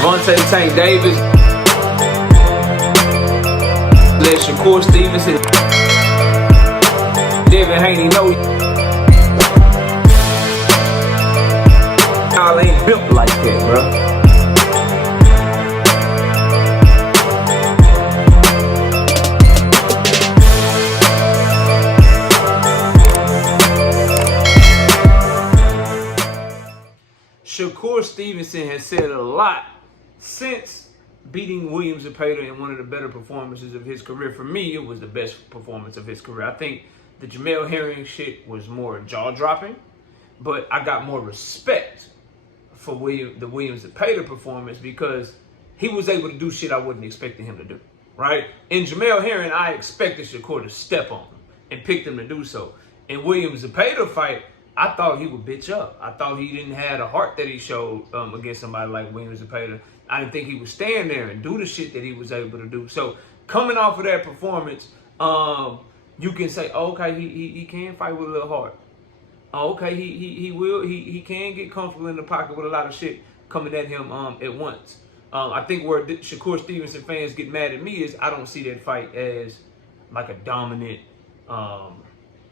Javante Tank Davis. Let Shakur Stevenson. Devin Haney know y'all ain't built like that, bro. Shakur Stevenson has said a lot since beating Williams Zepeda in one of the better performances of his career. For me, it was the best performance of his career. I think the Jamel Herring shit was more jaw-dropping, but I got more respect for the Williams Zepeda performance because he was able to do shit I wasn't expecting him to do, right? In Jamel Herring, I expected Shakur to step on him and picked him to do so. In Williams Zepeda fight, I thought he would bitch up. I thought he didn't have the heart that he showed against somebody like Williams Zepeda. I didn't think he would stand there and do the shit that he was able to do. So coming off of that performance, you can say, oh, okay, he can fight with a little heart. Oh, okay, he can get comfortable in the pocket with a lot of shit coming at him at once. I think where Shakur Stevenson fans get mad at me is I don't see that fight as like a dominant,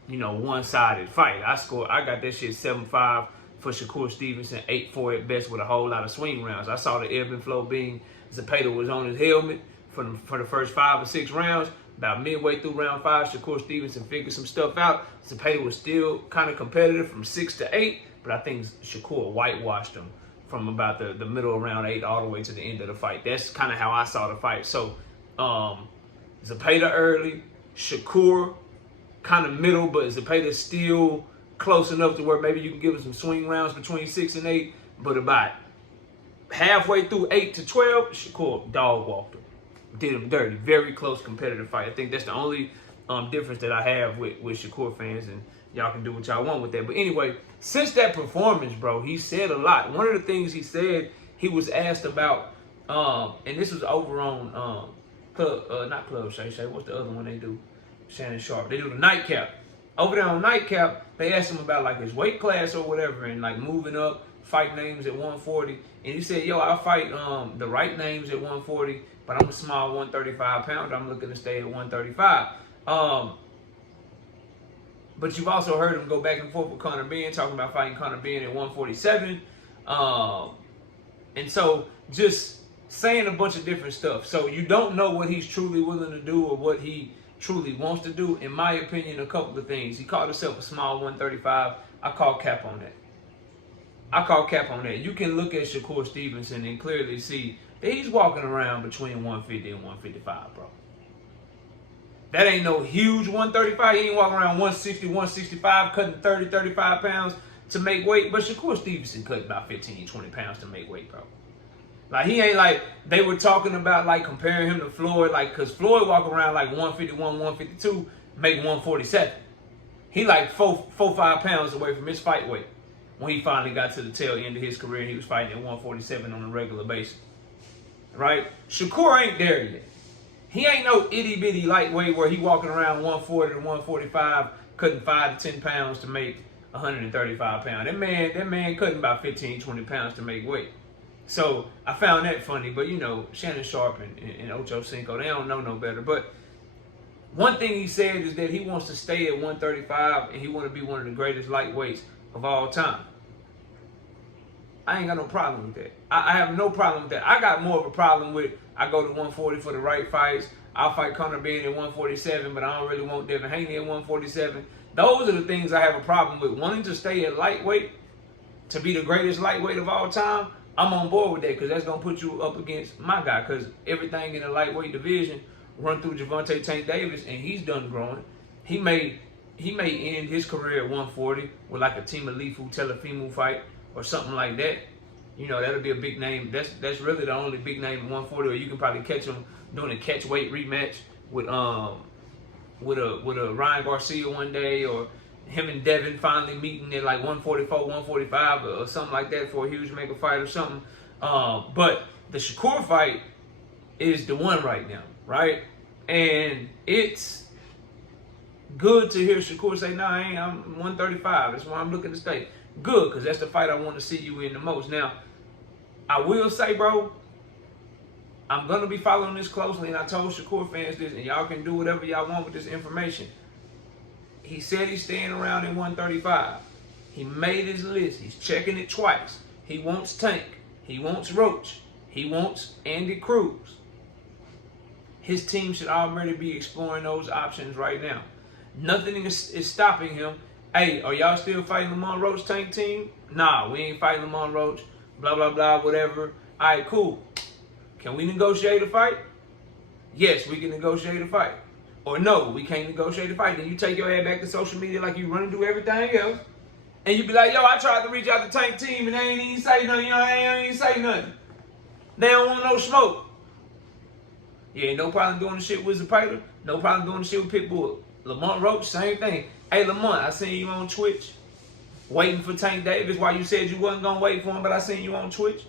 one-sided fight. I got that shit 7-5 for Shakur Stevenson, 8-4 at best with a whole lot of swing rounds. I saw the ebb and flow being Zepeda was on his helmet for the first 5 or 6 rounds. About midway through round 5, Shakur Stevenson figured some stuff out. Zepeda was still kind of competitive from 6 to 8, but I think Shakur whitewashed him from about the middle of round 8 all the way to the end of the fight. That's kind of how I saw the fight. So Zepeda early, Shakur kind of middle, but Zepeda still close enough to where maybe you can give him some swing rounds between 6 and 8. But about halfway through 8 to 12, Shakur dog walked him. Did him dirty. Very close competitive fight. I think that's the only difference that I have with Shakur fans, and y'all can do what y'all want with that. But anyway, since that performance, bro, he said a lot. One of the things he said, he was asked about, and this was over on not Club Shay Shay. What's the other one they do? Shannon Sharp. They do the Nightcap. Over there on Nightcap, they asked him about like his weight class or whatever, and like moving up, fight names at 140. And he said, yo, I fight the right names at 140, but I'm a small 135 pounder. I'm looking to stay at 135. But you've also heard him go back and forth with Conor Benn, talking about fighting Conor Benn at 147. And so just saying a bunch of different stuff. So you don't know what he's truly willing to do or what he truly wants to do. In my opinion, a couple of things. He called himself a small 135. I call cap on that. You can look at Shakur Stevenson and clearly see that he's walking around between 150 and 155, bro. That ain't no huge 135. He ain't walking around 160, 165, cutting 30, 35 pounds to make weight. But Shakur Stevenson cut about 15, 20 pounds to make weight, bro. Like, he ain't like, they were talking about, like, comparing him to Floyd, like, because Floyd walk around, like, 151, 152, make 147. He, like, 5 pounds away from his fight weight when he finally got to the tail end of his career and he was fighting at 147 on a regular basis. Right? Shakur ain't there yet. He ain't no itty-bitty lightweight where he walking around 140 to 145, cutting 5 to 10 pounds to make 135 pounds. That man cutting about 15, 20 pounds to make weight. So I found that funny, but Shannon Sharp and Ocho Cinco, they don't know no better. But one thing he said is that he wants to stay at 135 and he want to be one of the greatest lightweights of all time. I ain't got no problem with that. I have no problem with that. I got more of a problem with I go to 140 for the right fights. I'll fight Conor Benn at 147, but I don't really want Devin Haney at 147. Those are the things I have a problem with. Wanting to stay at lightweight, to be the greatest lightweight of all time, I'm on board with that because that's going to put you up against my guy because everything in the lightweight division run through Javante Tank Davis, and he's done growing. He may end his career at 140 with like a Team Alifu Telefimu fight or something like that. That'll be a big name. That's really the only big name at 140, or you can probably catch him doing a catch weight rematch with a Ryan Garcia one day, or him and Devin finally meeting at like 144, 145 or something like that for a huge mega fight or something. But the Shakur fight is the one right now, right? And it's good to hear Shakur say, nah, I'm 135. That's why I'm looking to stay. Good, because that's the fight I want to see you in the most. Now, I will say, bro, I'm going to be following this closely, and I told Shakur fans this, and y'all can do whatever y'all want with this information. He said he's staying around in 135. He made his list. He's checking it twice. He wants Tank. He wants Roach. He wants Andy Cruz. His team should already be exploring those options right now. Nothing is stopping him. Hey, are y'all still fighting Lamont Roach Tank team? Nah, we ain't fighting Lamont Roach. Blah, blah, blah, whatever. All right, cool. Can we negotiate a fight? Yes, we can negotiate a fight. Or no, we can't negotiate a fight. Then you take your head back to social media like you run and do everything else. And you be like, yo, I tried to reach out to Tank team and they ain't even say nothing. You know, they ain't even say nothing. They don't want no smoke. Yeah, no problem doing the shit with Zapata. No problem doing the shit with Pitbull. Lamont Roach, same thing. Hey, Lamont, I seen you on Twitch waiting for Tank Davis while you said you wasn't going to wait for him, but I seen you on Twitch.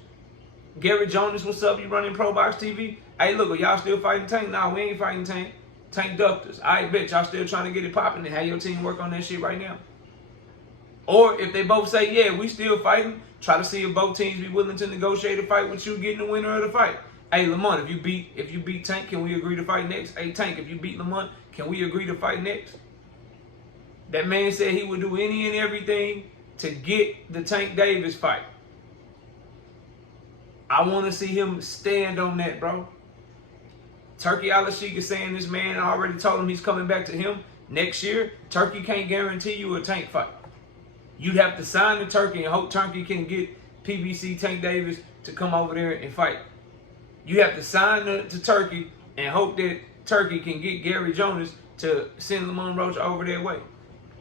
Gary Jonas, what's up? You running Pro Box TV? Hey, look, are y'all still fighting Tank? Nah, we ain't fighting Tank. Tank ducked us. I bet y'all still trying to get it popping and have your team work on that shit right now. Or if they both say, yeah, we still fighting, try to see if both teams be willing to negotiate a fight with you getting the winner of the fight. Hey, Lamont, if you beat Tank, can we agree to fight next? Hey, Tank, if you beat Lamont, can we agree to fight next? That man said he would do any and everything to get the Tank Davis fight. I want to see him stand on that, bro. Turkey Al-Sheikh is saying this man already told him he's coming back to him next year. Turkey can't guarantee you a Tank fight. You'd have to sign to Turkey and hope Turkey can get PBC Tank Davis to come over there and fight. You have to sign to Turkey and hope that Turkey can get Gary Jonas to send Lamont Roach over their way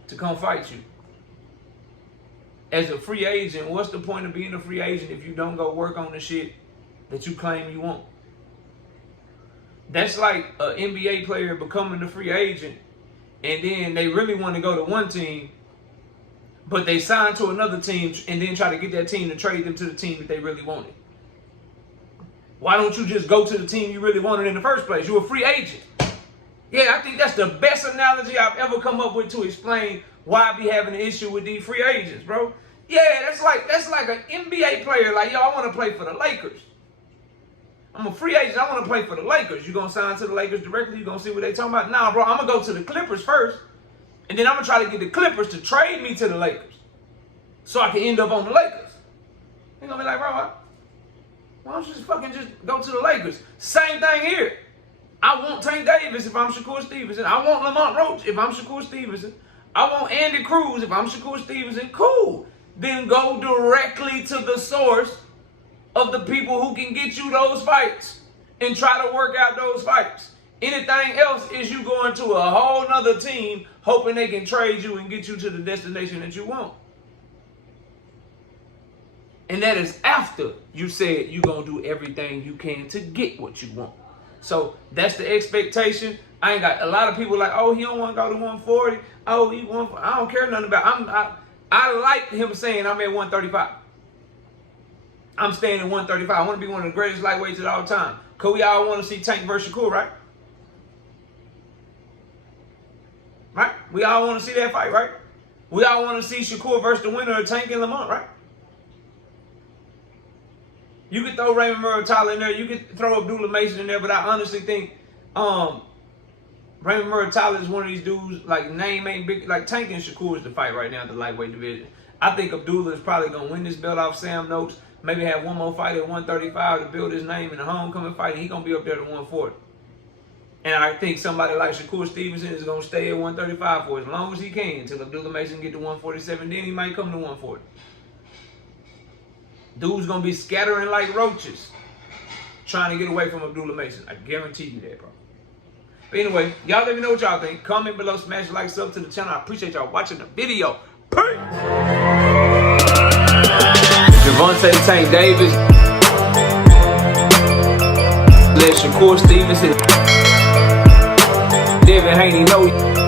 to come fight you. As a free agent, what's the point of being a free agent if you don't go work on the shit that you claim you want? That's like an NBA player becoming a free agent and then they really want to go to one team, but they sign to another team and then try to get that team to trade them to the team that they really wanted. Why don't you just go to the team you really wanted in the first place? You're a free agent. Yeah, I think that's the best analogy I've ever come up with to explain why I be having an issue with these free agents, bro. Yeah, that's like an NBA player. Like, yo, I want to play for the Lakers. I'm a free agent. I want to play for the Lakers. You gonna sign to the Lakers directly? You gonna see what they talking about? Nah, bro. I'm gonna go to the Clippers first, and then I'm gonna try to get the Clippers to trade me to the Lakers, so I can end up on the Lakers. They gonna be like, bro, why don't you just go to the Lakers? Same thing here. I want Tank Davis if I'm Shakur Stevenson. I want Lamont Roach if I'm Shakur Stevenson. I want Andy Cruz if I'm Shakur Stevenson. Cool. Then go directly to the source of the people who can get you those fights and try to work out those fights. Anything else is you going to a whole nother team hoping they can trade you and get you to the destination that you want. And that is after you said you're going to do everything you can to get what you want. So that's the expectation. I ain't got a lot of people like, oh, he don't want to go to 140. Oh, he want. I don't care nothing about. I like him saying I'm at 135. I'm staying at 135. I want to be one of the greatest lightweights of all time. Cause we all want to see Tank versus Shakur, right? Right? We all want to see that fight, right? We all want to see Shakur versus the winner of Tank and Lamont, right? You could throw Raymond Muratalla in there. You could throw Abdullah Mason in there, but I honestly think Raymond Muratalla is one of these dudes, like, name ain't big. Like, Tank and Shakur is the fight right now in the lightweight division. I think Abdullah is probably going to win this belt off Sam Noakes, maybe have one more fight at 135 to build his name in a homecoming fight, and he's going to be up there to 140. And I think somebody like Shakur Stevenson is going to stay at 135 for as long as he can until Abdullah Mason get to 147. Then he might come to 140. Dude's going to be scattering like roaches trying to get away from Abdullah Mason. I guarantee you that, bro. But anyway, y'all let me know what y'all think. Comment below, smash the like, sub to the channel. I appreciate y'all watching the video. Peace! Gervonta Tank Davis. Let Shakur Stevenson. Devin Haney know.